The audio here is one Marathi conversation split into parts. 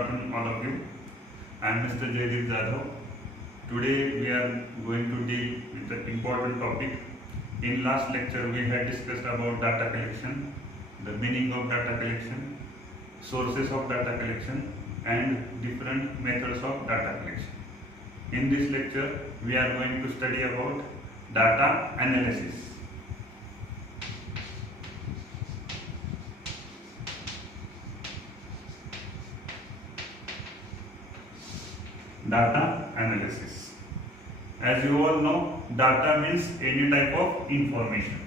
afternoon, all of you. I am Mr. Jaydeep Jadhav. Today we are going to deal with an important topic. In last lecture we had discussed about data collection, the meaning of data collection, sources of data collection and different methods of data collection. In this lecture we are going to study about data analysis. Data analysis. As you all know, data means any type of information.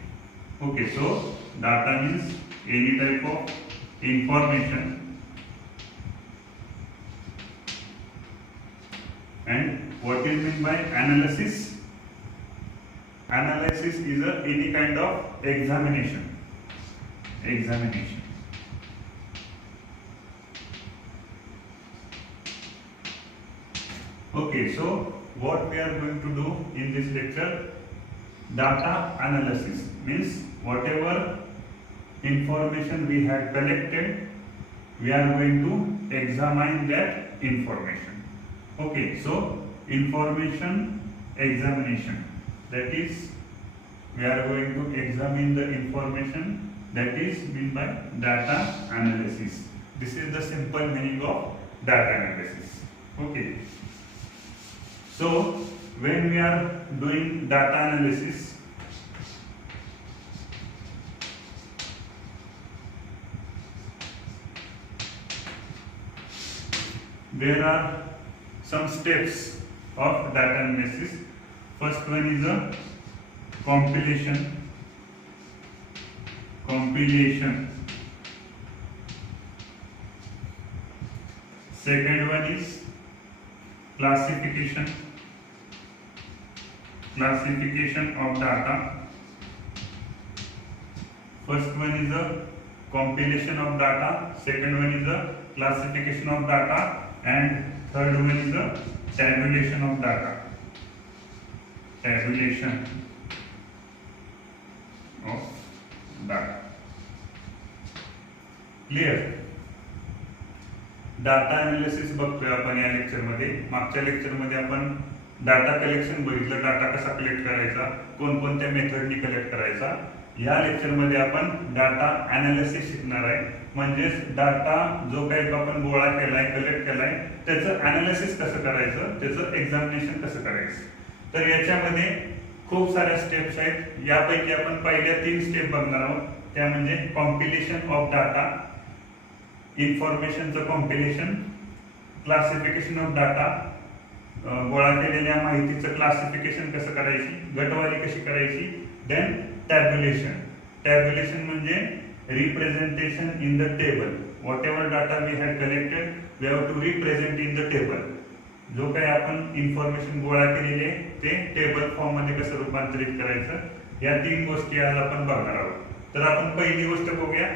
Okay, so data means any type of information. And what is meant by analysis? Analysis is any kind of examination. Okay, so what we are going to do in this lecture, data analysis means whatever information we had collected, we are going to examine that information. Okay, so information examination, that is we are going to examine the information, that is meant by data analysis. This is the simple meaning of data analysis. Okay. So when we are doing data analysis, there are some steps of data analysis. First one is a compilation. Second one is classification of data. First one is a compilation of data, second one is a classification of data, and third one is a tabulation of data. Clear? Data analysis बघतोय आपण या लेक्चर मध्ये. मागच्या लेक्चर मध्ये आपण डाटा कलेक्शन बघितलं, डाटा कसा कलेक्ट करायचा, कोणकोणत्या मेथडनी कलेक्ट करायचा. या लेक्चर मध्ये आपण डाटा अनालिसिस शिकणार आहे. म्हणजेच डाटा जो काही आपण गोळा केलाय, कलेक्ट केलाय, त्याचं अनालिसिस कसं करायचं, त्याचं एक्झामिनेशन कसं करायचं. तर याच्यामध्ये खूप साऱ्या स्टेप्स आहेत. यापैकी आपण पहिल्या 3 स्टेप बघणार आहोत. त्या म्हणजे कॉम्पिलेशन ऑफ डाटा, इन्फॉर्मेशनचं कॉम्पिलेशन, क्लासिफिकेशन ऑफ डाटा, गोळा केलेल्या माहितीचं क्लासिफिकेशन कसं करायची, गटवारी कशी करायची, देन टॅब्युलेशन म्हणजे representation in the table. Whatever data we had collected, we have to represent in the table. जो काही आपण इन्फॉर्मेशन गोळा केलेली आहे ते टेबल फॉर्म मध्ये कसं रूपांतरित करायचं, या 3 गोष्टी आज आपण बघणार आहोत. तर आपण पहिली गोष्ट बघूया,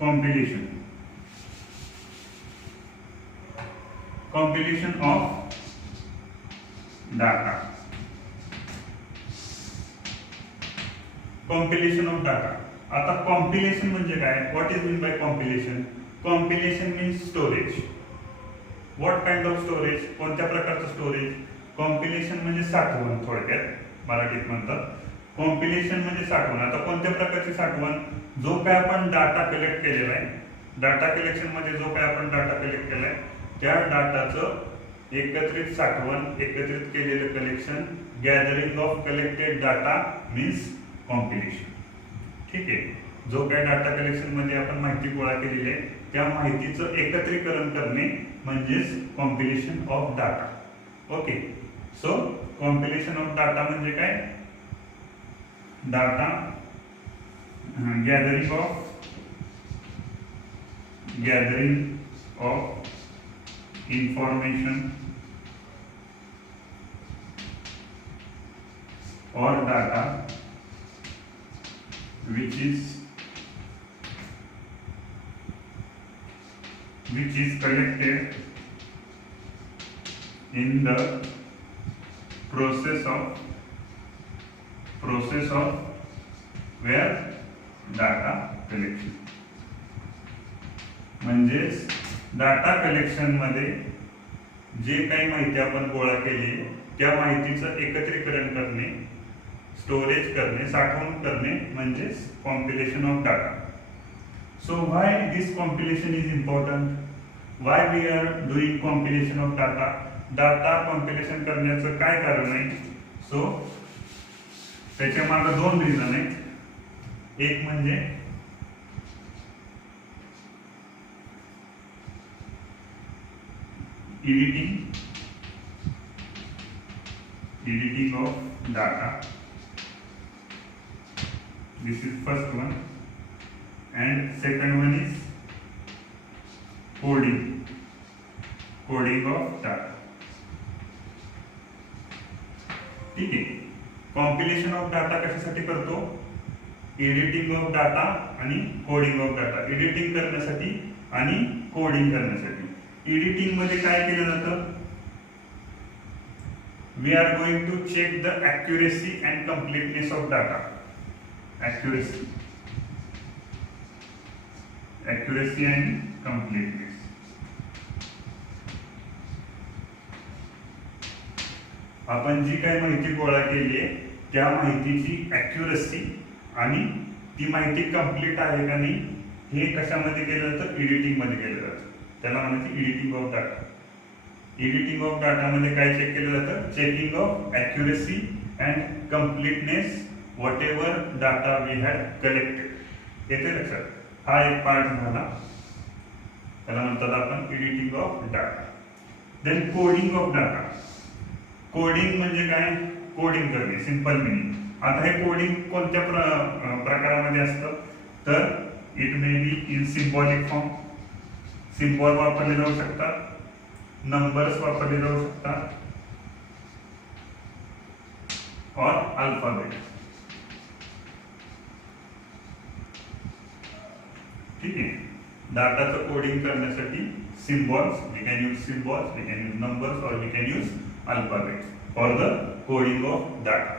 compilation of data. Compilation of data. आता कॉम्पिलेशन म्हणजे काय, what is mean by compilation. Compilation means storage. What kind of storage, कोणत्या प्रकारचं स्टोरेज. कॉम्पिलेशन म्हणजे साठवण, थोडक्यात मराठीत म्हणतात. कॉम्पिलेशन म्हणजे साठवण. आता कोणत्या प्रकारची साठवण, जो काय आपण डाटा कलेक्ट केलेला आहे, डाटा कलेक्शन मध्ये जो काय आपण डाटा कलेक्ट केलाय त्या डाटाचं एकत्रित साठवण, एकत्रित केलेलं collection, gathering of collected data means compilation. ठीक आहे. जो काय डाटा कलेक्शन मध्ये आपण माहिती गोळा केलेली आहे त्या माहितीचं एकत्रीकरण करणे म्हणजेच compilation of data. Okay. So compilation of data म्हणजे काय, data gathering of information or data which is collected in the process of where data collection. म्हणजेच डाटा कलेक्शन मध्ये जे काही माहिती आपण गोळा केली त्या माहितीचं एकत्रीकरण करणे, स्टोरेज करणे, साठवणूक करणे म्हणजे compilation of data. So why this compilation is important? Why we are doing compilation of data? Data compilation करण्याचं काय कारण आहे? So त्याच्या मागे दोन रिझन आहेत. एक म्हणजे editing of data. This is first one. And second one is coding of data. ठीक आहे. कॉम्पिलेशन ऑफ डाटा कशासाठी करतो? एडिटिंग ऑफ डाटा आणि कोडिंग ऑफ डाटा. एडिटिंग करण्यासाठी आणि कोडिंग करण्यासाठी. एडिटिंग मध्ये काय केलं जातं? We are going to check the accuracy and completeness of data. accuracy and completeness. आपण जी काही माहिती गोळा केली आहे त्या माहितीची ॲक्युरसी आणि ती माहिती कंप्लीट आहे का नाही हे कशामध्ये केलं जातं? एडिटिंग मध्ये केलं जातं. त्याला म्हणायचं editing of data. Editing of data मध्ये काय चेक केलं जातं? Checking of accuracy and completeness whatever data we had collected. येते लक्षात? हा एक पार्ट झाला, त्याला म्हणतात आपण editing of data. Then coding of data. Coding म्हणजे काय? कोडिंग करणे, सिंपल मिनिंग. आता हे कोडिंग कोणत्या प्रकारामध्ये असतं? तर it may be in symbolic form. Symbol वापरले जाऊ शकतात, नंबर्स वापरले जाऊ शकतात, और अल्फाबेट. ठीक आहे. डाटाचं कोडिंग करण्यासाठी symbols, we can use symbols, we can use numbers, और we can use alphabets for the coding of data.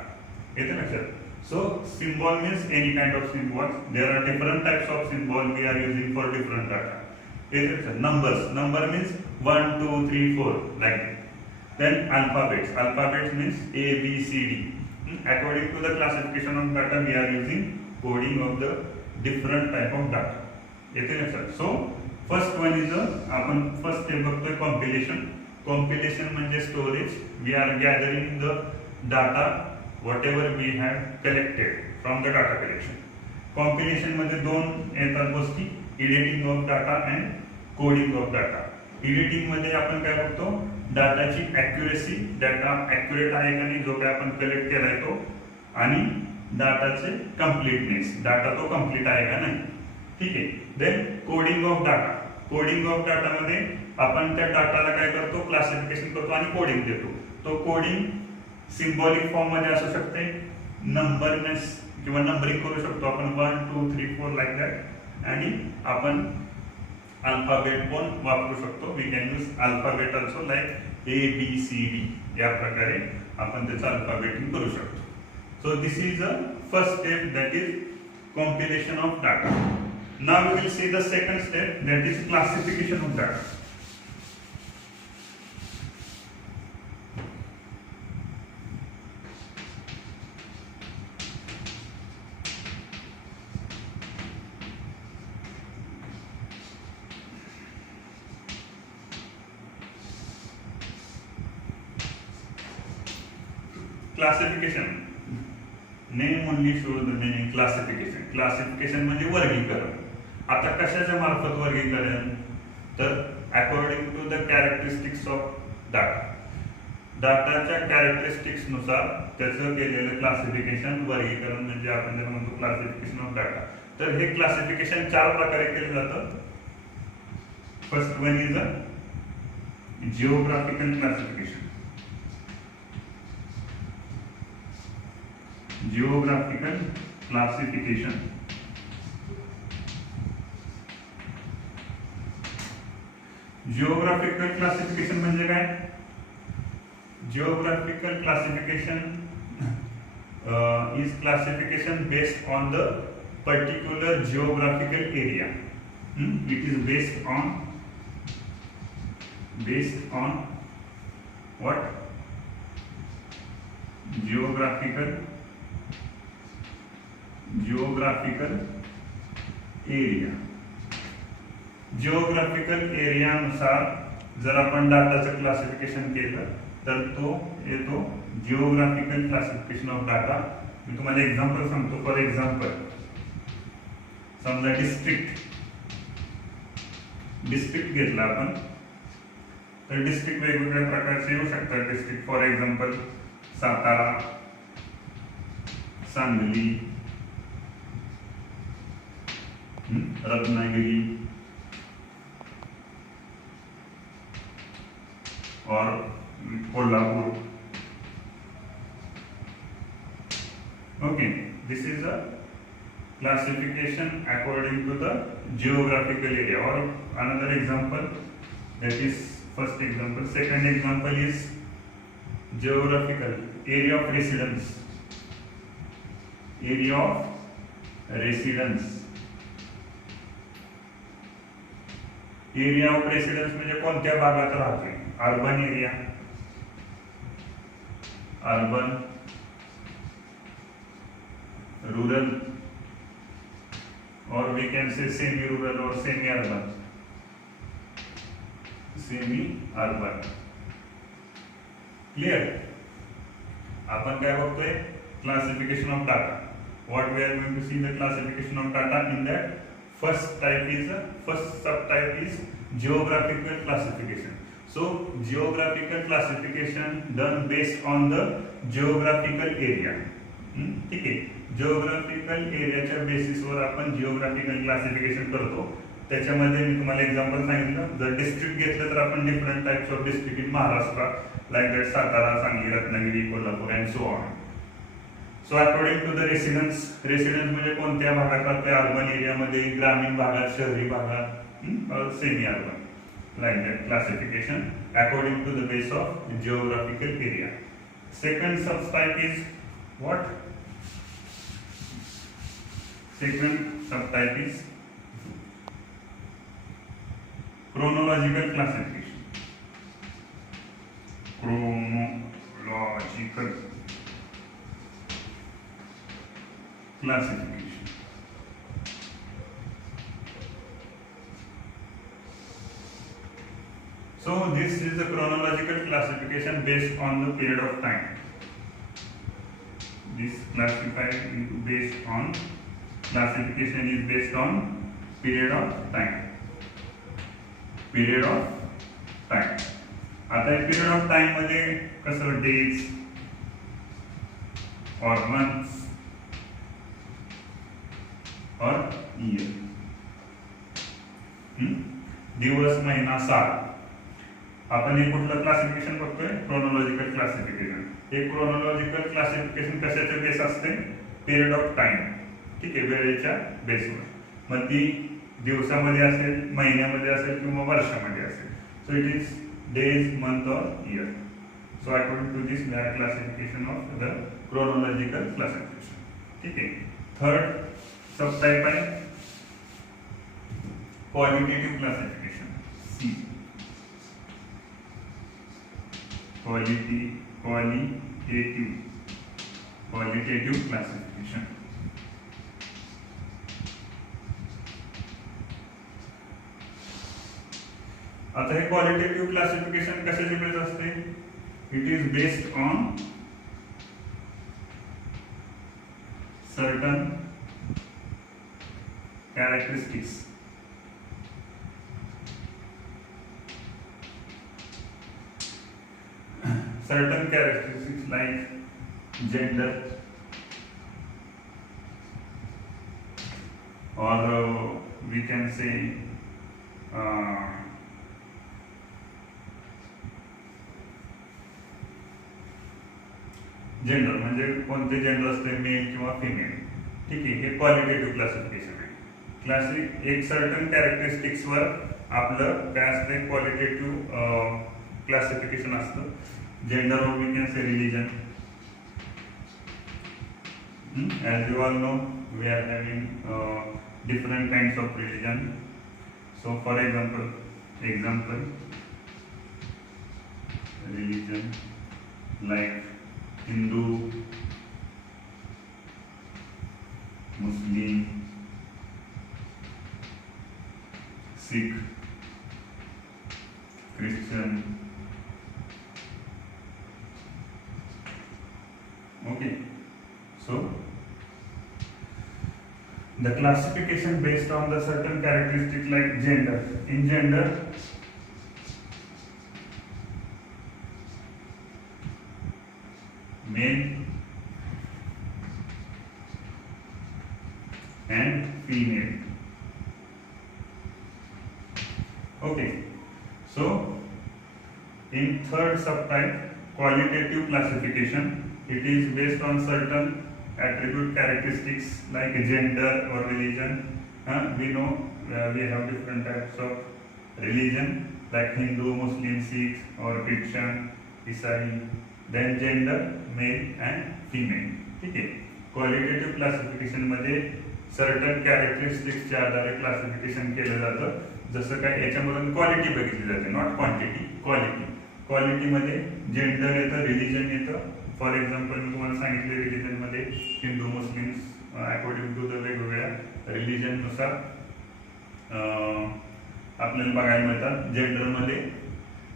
येते लक्षात? So symbol means any kind of symbols. There are different types of symbol we are using for different data. Numbers. Number means 1, 2, 3, 4 like that. Then alphabets. Alphabets means A, B, C, D. According to the classification of data, we are using coding of the different type of data. येते लक्षात? So first one is आपण first step बघतोय compilation. Compilation म्हणजे storage. We are gathering the data whatever we have collected from the data collection. Compilation मध्ये दोन येतात गोष्टी, editing of data and coding of data. Editing मध्ये आपण काय बघतो? डाटाची ॲक्युरेसी, डाटा ॲक्युरेट आहे का नाही जो काय आपण कलेक्ट केलाय तो, आणि डाटाचे कम्प्लीटनेस, डाटा तो कम्प्लीट आहे का नाही. ठीक आहे. Then coding of data. Coding of data मध्ये आपण त्या डाटाला काय करतो? क्लासिफिकेशन करतो आणि कोडिंग देतो. तो कोडिंग सिम्बॉलिक फॉर्म मध्ये असू शकते, नंबरनेस किंवा नंबरिंग करू शकतो आपण 1, 2, 3, 4 लाईक दॅट, आणि आपण अल्फाबेट पण वापरू शकतो. We can use alphabet also like ABCD. या प्रकारे आपण त्याचं अल्फाबेटिंग करू शकतो. So this is a first step, that is compilation of data. Now we will see the second step, that is classification of data. Classification. Name only shows the meaning. Classification. Classification म्हणजे वर्गीकरण. आता कशाच्या मार्फत वर्गीकरण? तर according to the characteristics of data. डाटाच्या कॅरेक्टरिस्टिक्स नुसार त्याचं केलेलं क्लासिफिकेशन, वर्गीकरण म्हणजे आपण त्याला म्हणतो क्लासिफिकेशन ऑफ डाटा. तर हे क्लासिफिकेशन 4 प्रकारे केलं जातं. First one is a geographical classification. Geographical classification. Geographical classification म्हणजे काय? Geographical classification is classification based on the particular geographical area. It is based on based on what? Geographical area. Geographical एरियानुसार जर आपण डाटाचं क्लासिफिकेशन केलं तर तो येतो जिओग्राफिकल क्लासिफिकेशन ऑफ डाटा. मी तुम्हाला एक्झाम्पल सांगतो. फॉर एक्झाम्पल, समजा डिस्ट्रिक्ट घेतला आपण, तर डिस्ट्रिक्ट वेगवेगळ्या प्रकारचे येऊ शकतात. District for example Satara, Sangli, Ratnagiri और Kolhapur. Okay, this is a classification according to the geographical area. Or another example, that is first example. Second example is geographical area of residence. Area of residence. Area of residence म्हणजे कोणत्या भागात राहतोय. Urban area, urban, rural, or we can say semi rural or semi urban. Semi urban. Clear. आपण काय बघतोय? Classification of data. What we are going to see the classification of data in that. First subtype is geographical classification. So geographical classification done based on the geographical area. ठीक आहे. जिओग्राफिकल एरियाच्या बेसिसवर आपण जिओग्राफिकल क्लासिफिकेशन करतो. त्याच्यामध्ये मी तुम्हाला एक्झाम्पल सांगितलं. जर डिस्ट्रिक्ट घेतलं तर आपण different types of district in Maharashtra, like that Satara, Sangli, Ratnagiri, Kolhapur and so on. So according to the residence म्हणजे कोणत्या भागात राहते. अर्बन एरियामध्ये, ग्रामीण भागात, शहरी भागात, semi urban. Like that classification according to the base of geographical area. Second subtype is what? Second subtype is chronological classification. Chronological classification. So this is the chronological classification based on the period of time. This classification is based on period of time. Period of time. आता period of time मध्ये कसं days or months और year. दिवस, महिना, साल. आपण हे कुठलं क्लासिफिकेशन बघतोय? Chronological classification. हे क्रोनॉलॉजिकल क्लासिफिकेशन कशाचे बेस असते? Period of time. ठीक आहे, वेळेच्या बेसवर. मग ती दिवसामध्ये असेल, महिन्यामध्ये असेल किंवा वर्षामध्ये असेल. So it is days, month or year. So according to this we are classification of the chronological classification. ठीक आहे. थर्ड सबटाइप आहे qualitative classification. C. Qualitative classification. आता हे क्वालिटेटिव्ह क्लासिफिकेशन कशाचे बेस असते? It is based on certain characteristics. Certain characteristics like gender or we can say gender म्हणजे कोणते जेंडर असते, मेल किंवा फिमेल. ठीक आहे. हे क्वालिटेटिव्ह क्लासिफिकेशन आहे. एक सर्टन कॅरेक्टरिस्टिक्स वर आपलं काय असतं? क्वालिटेटिव्ह क्लासिफिकेशन असतं. जेंडर और we can say religion. As you all know, we are having different kinds of religion. So for example, religion like Hindu, Muslim, Sikh, Christian. Okay, so the classification based on the certain characteristics like gender. In gender, male and female. Okay, so in third subtype, qualitative classification, it is based on certain attribute characteristics like gender or religion. We know we have different types of religion like Hindu, Muslim, Sikh or Christian, Isai. Then gender, male and female. ठीक आहे. क्वालिटेटिव्ह क्लासिफिकेशन मध्ये सर्टन कॅरेक्टरिस्टिक्सच्या आधारे क्लासिफिकेशन केलं जातं. जसं काय याच्यामधून क्वालिटी बघितली जाते, नॉट क्वांटिटी, क्वालिटी. क्वालिटीमध्ये जेंडर येतं, रिलिजन येतं. फॉर एक्झाम्पल मी तुम्हाला सांगितले रिलिजनमध्ये Hindu, Muslims according to the वेगवेगळ्या रिलिजननुसार आपल्याला बघायला मिळतात. जेंडरमध्ये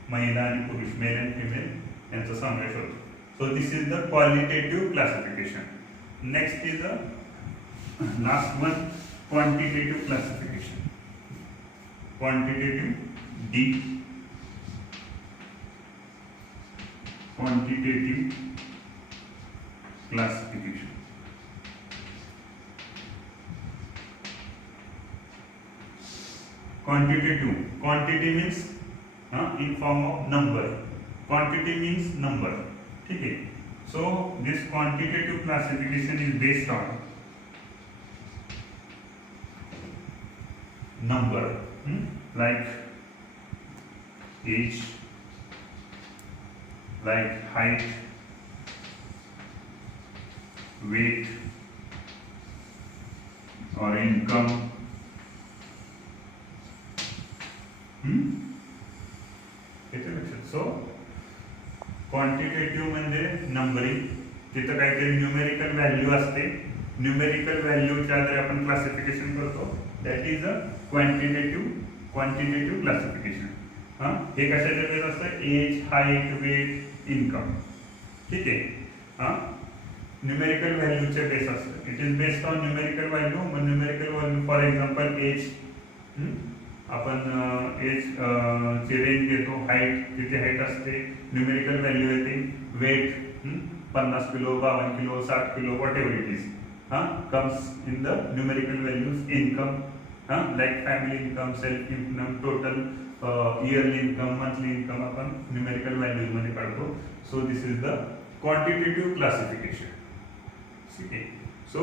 महिला आणि पुरुष, मेल अँड फिमेल यांचा समावेश होतो. So this is the qualitative classification. Next is the last one, quantitative classification. Quantitative D, quantitative classification. Quantitative, quantity means in form of number. Quantity means number. ठीक है. So this quantitative classification is based on number, like age, like height, weight, or income. So quantitative म्हणजे नंबरिंग, तिथं काहीतरी न्यूमेरिकल व्हॅल्यू असते. न्यूमेरिकल व्हॅल्यूच्या आधारे आपण क्लासिफिकेशन करतो. That is a quantitative classification. हे कशाच्या बेस असतं? Age, height, weight, income. ठीक आहे. न्यूमेरिकल व्हॅल्यूच्या बेस असतं. It is based on numerical value. मग numerical value for example age, आपण एज चे रेंज घेतो. हाईट, तिथे हाईट असते, न्यूमेरिकल व्हॅल्यू येते. Weight 50 kilo, 52 kilo, 60 kilo, whatever it is, comes in the numerical values. Income, like family income, self income, total yearly income, monthly income आपण न्यूमेरिकल व्हॅल्यूज मध्ये काढतो. So this is the quantitative classification. ठीक आहे. सो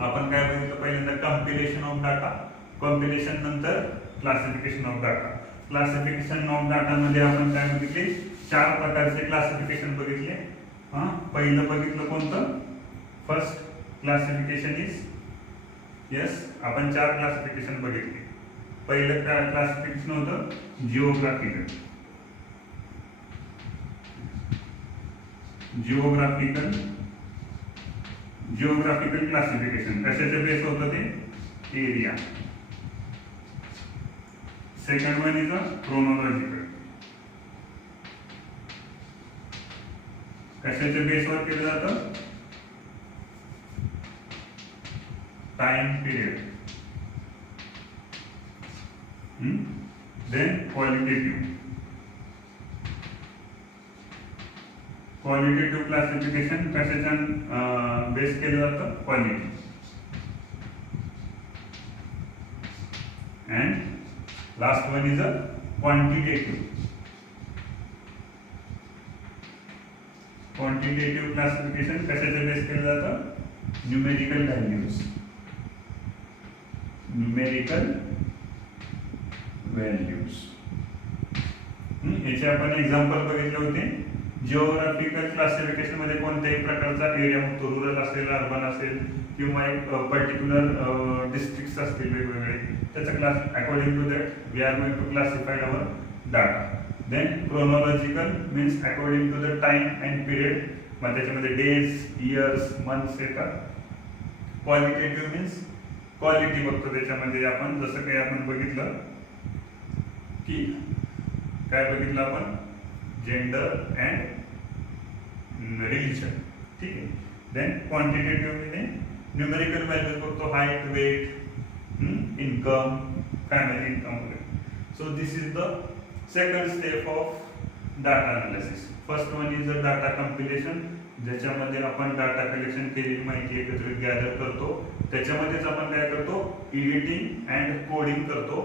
आपण काय बघितलं पहिल्यांदा? कम्पिलेशन ऑफ डाटा. कॉम्पिलेशन नंतर classification of data. Classification of data मध्ये आपण काय बघितले? 4 प्रकारचे क्लासिफिकेशन बघितले. पहिलं बघितलं कोणतं? फर्स्ट क्लासिफिकेशन इज, यस, आपण 4 क्लासिफिकेशन बघितले. पहिलं क्लासिफिकेशन होतं जिओग्राफिकल. जिओग्राफिकल क्लासिफिकेशन कशाच्या बेस होतं? ते एरिया. Second one is a chronological. कशाच्या बेसवर केलं जातं? Time period. Then qualitative classification कशाच्या बेस केलं जातं? Quality. And last one is a quantitative. Quantitative classification कशाचं बेस केलं जातं? Numerical values. Numerical values. याचे आपण एक्झाम्पल बघितले होते. जिओग्राफिकल क्लासिफिकेशन मध्ये कोणत्याही प्रकारचा एरिया, रुरल असेल, अर्बन असेल किंवा एक पर्टिक्युलर डिस्ट्रिक्ट्स असतील वेगवेगळे, त्याचा class according to that we are going to classified our data. Then chronological means according to the time and period, मग त्याच्यामध्ये डेज, इयर्स, मंथ्स येतात. क्वालिटेटिव्ह मीन्स क्वालिटी बघतो त्याच्यामध्ये आपण, जसं काही आपण बघितलं की काय बघितलं आपण, जेंडर अँड रिलिजन. ठीक आहे. देन क्वांटिटेटिव्ह मध्ये न्यूमेरिकल व्हॅल्यूज बघतो, height, weight, income, family income वगैरे. So this is the second step of data analysis. First one is the data compilation, ज्याच्यामध्ये आपण डाटा कलेक्शन केलेली माहिती एकत्रित गॅदर करतो. त्याच्यामध्येच आपण काय करतो, एडिटिंग अँड कोडिंग करतो.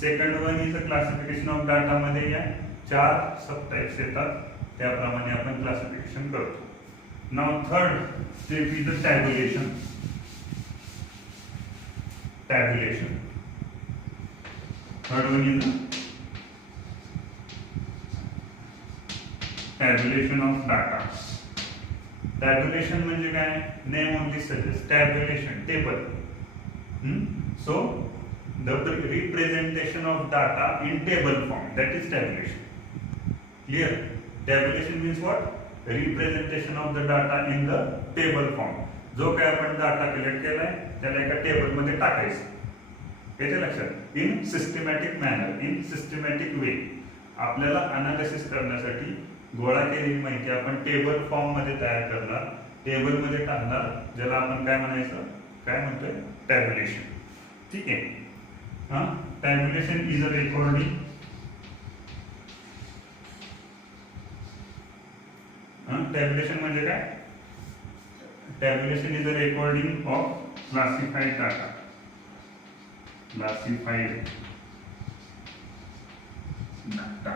Second one is the classification of data, मध्ये या 4 सब टाइप्स येतात, त्याप्रमाणे आपण क्लासिफिकेशन करतो. Now third step is the tabulation. Tabulation third one is tabulation of data. Tabulation म्हणजे काय, name only suggest, tabulation table. So the representation of data in table form, that is tabulation. Clear? Tabulation means what, representation of the data in the table form. जो काय आपण डाटा कलेक्ट केलाय त्याला एका टेबल मध्ये टाकायचं. येते लक्षात? In systematic manner, in systematic way. आपल्याला अनालिसिस करण्यासाठी गोळा केलेली माहिती आपण टेबल फॉर्म मध्ये तयार करणार, टेबल मध्ये टाकणार, ज्याला आपण काय म्हणायचं, काय म्हणतोय, टॅब्युलेशन. ठीक आहे. हा, tabulation is a recording. Tabulation म्हणजे काय, tabulation is a recording of classified data. Classified data.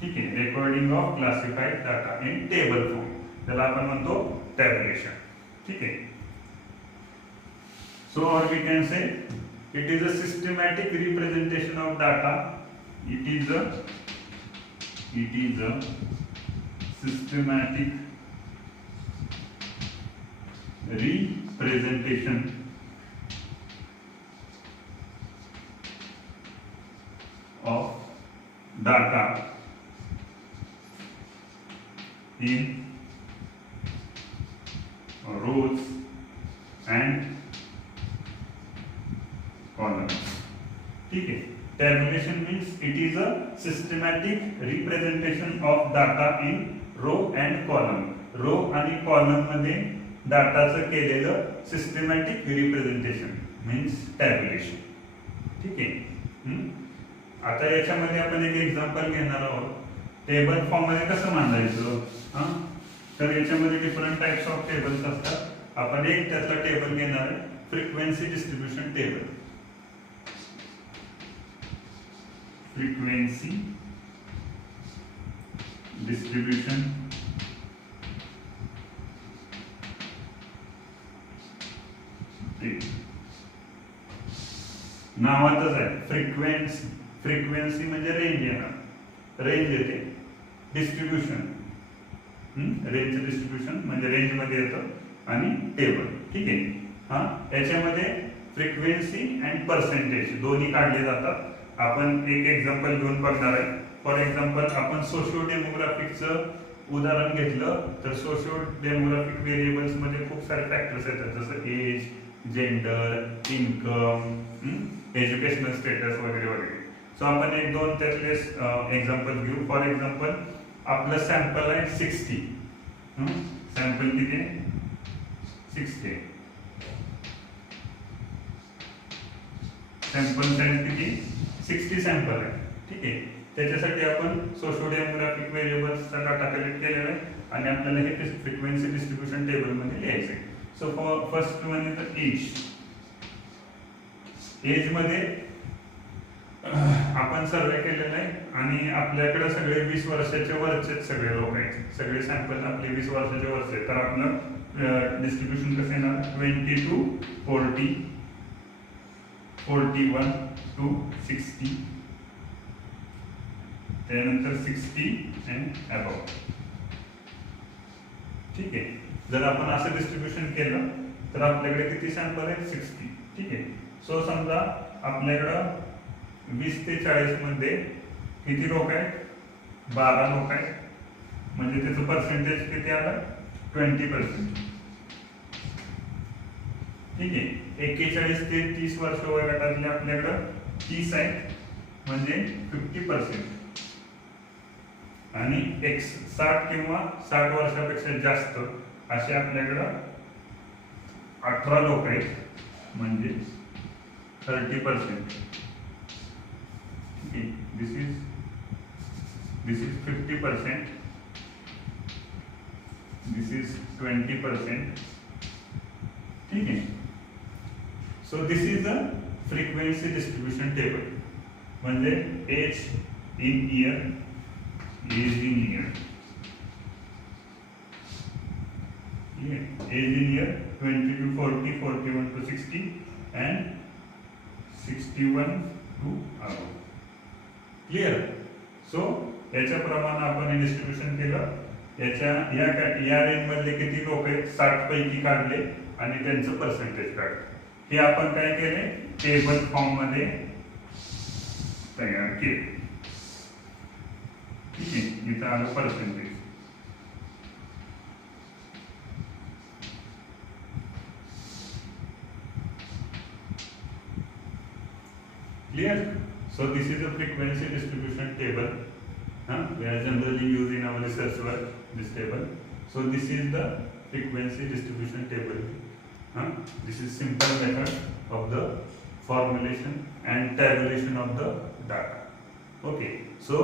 ठीक आहे. Recording of classified data in table form, त्याला आपण म्हणतो टॅब्युलेशन. ठीक आहे. So or we can say it is a systematic representation of data. It is a systematic representation of data in rows and columns. ठीक है. Tabulation means it is a systematic representation of data in row and column. Row आणि कॉलम मध्ये डाटाचं केलेलं सिस्टमॅटिक रिप्रेझेंटेशन मीन्स टॅब्युलेशन. ठीक आहे. आता याच्यामध्ये आपण एक एक्झाम्पल घेणार आहोत. टेबल फॉर्म मध्ये कसं मांडायचं, तर याच्यामध्ये डिफरंट टाइप्स ऑफ टेबल्स असतात. आपण एक त्यातला टेबल घेणार आहे, frequency distribution table. Frequency distribution नावातच आहे. फ्रिक्वेन्सी म्हणजे रेंज येणार, रेंज येते. डिस्ट्रीब्युशन, रेंजचं डिस्ट्रीब्युशन म्हणजे रेंज मध्ये येतं, आणि टेबल. ठीक आहे. हा, याच्यामध्ये फ्रिक्वेन्सी अँड पर्सेंटेज दोन्ही काढले जातात. आपण एक एक्झाम्पल घेऊन बघणार आहे. फॉर एक्झाम्पल आपण सोशिओ डेमोग्राफिकचं उदाहरण घेतलं तर सोशिओ डेमोग्राफिक व्हेरिएबल्स मध्ये खूप सारे फॅक्टर्स येतात, जसं age, gender, income, educational status वगैरे वगैरे. सो आपण एक दोन त्यातले एक्झाम्पल घेऊ. फॉर एक्झाम्पल आपलं सॅम्पल आहे 60. सॅम्पल किती आहे, 60. सॅम्पल साईज किती, 60 सॅम्पल आहे. ठीक आहे. त्याच्यासाठी आपण सोशिओ डेमोग्राफिक व्हेरिएबल्सचा डाटा कलेक्ट केलेला आहे आणि आपल्याला हे फ्रिक्वेन्सी डिस्ट्रीब्युशन टेबल मध्ये लिहायचं आहे. So first one is the age. Age मध्ये आपण सर्वे केलेला आहे आणि आपल्याकडे सगळे 20 वर्षाच्या वरचे सगळे लोक आहेत. सगळे सॅम्पल आपले 20 वर्षाच्या वरचे. तर आपलं डिस्ट्रीब्युशन कसं येणार, 20 to 40, 41 to 60, त्यानंतर 60 अँड अबव. ठीक आहे. जर आपण असं डिस्ट्रीब्युशन केलं तर आपल्याकडे किती सॅम्पल आहेत, 60. ठीक आहे. सो समजा आपल्याकडं 20 ते 40 मध्ये किती लोक आहेत? 12 लोक आहेत. म्हणजे त्याचं पर्सेंटेज किती आलं? 20%. ठीक आहे. 41 ते 30 वर्ष वयोगटातले आपल्याकडं 30 आहेत, म्हणजे 50%. आणि 60 किंवा 60 वर्षापेक्षा जास्त असे आपल्याकडं 18 लोक आहेत, म्हणजे 30%. This is 50%. This is 20%. ठीक आहे. So this is the frequency distribution table. म्हणजे age in year, age in year, age in year 20 to 40, 41 to 60 and 61 to above. Clear? So याच्याप्रमाणे आपण हे डिस्ट्रीब्युशन केलं. या रेंज मधले किती लोक आहेत? 60 पैकी काढले आणि त्यांचं पर्सेंटेज काढलं. हे आपण काय केले? टेबल फॉर्म मध्ये तयार केले. ठीक आहे. इथं आलं percentage. Clear? So this is a frequency distribution table. We are generally used in our research work this table. So this is the frequency distribution table. This is simple method of the formulation and tabulation of the data. Okay. So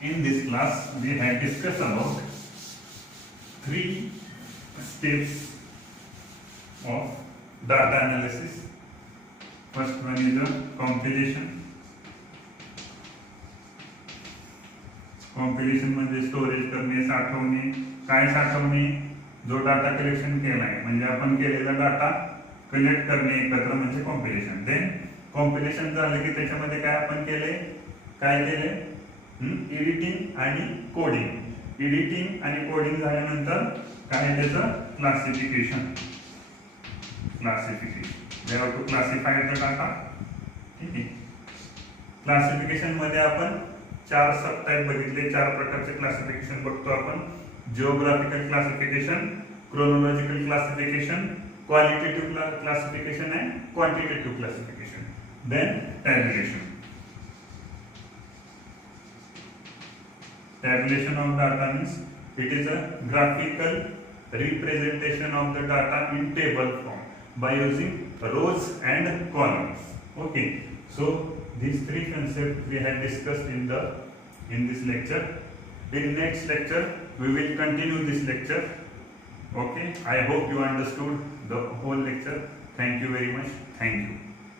in this class we have discussed about 3 steps of data analysis. First one is the compilation. Compilation म्हणजे स्टोरेज करणे, साठवणे. काय साठवणे? जो डाटा कलेक्शन केलाय, म्हणजे आपण केलेला डाटा कलेक्ट करणे एकत्र म्हणजे कॉम्पिलेशन. देन कॉम्पिलेशन झालं की त्याच्यामध्ये काय आपण केले? एडिटिंग आणि कोडिंग. एडिटिंग आणि कोडिंग झाल्यानंतर काय त्याचं? Classification. We have to classify the data. ठीक आहे. क्लासिफिकेशन मध्ये आपण 4 सब टाइप बघितले. 4 प्रकारचे क्लासिफिकेशन बघतो आपण. Geographical classification, chronological classification, qualitative classification and quantitative classification. Then tabulation. Tabulation of data means it is a graphical representation of the data in table form by using rows and columns. Okay, so these 3 concepts we had discussed in this lecture. In next lecture we will continue this lecture. Okay, I hope you understood the whole lecture. Thank you very much. Thank you.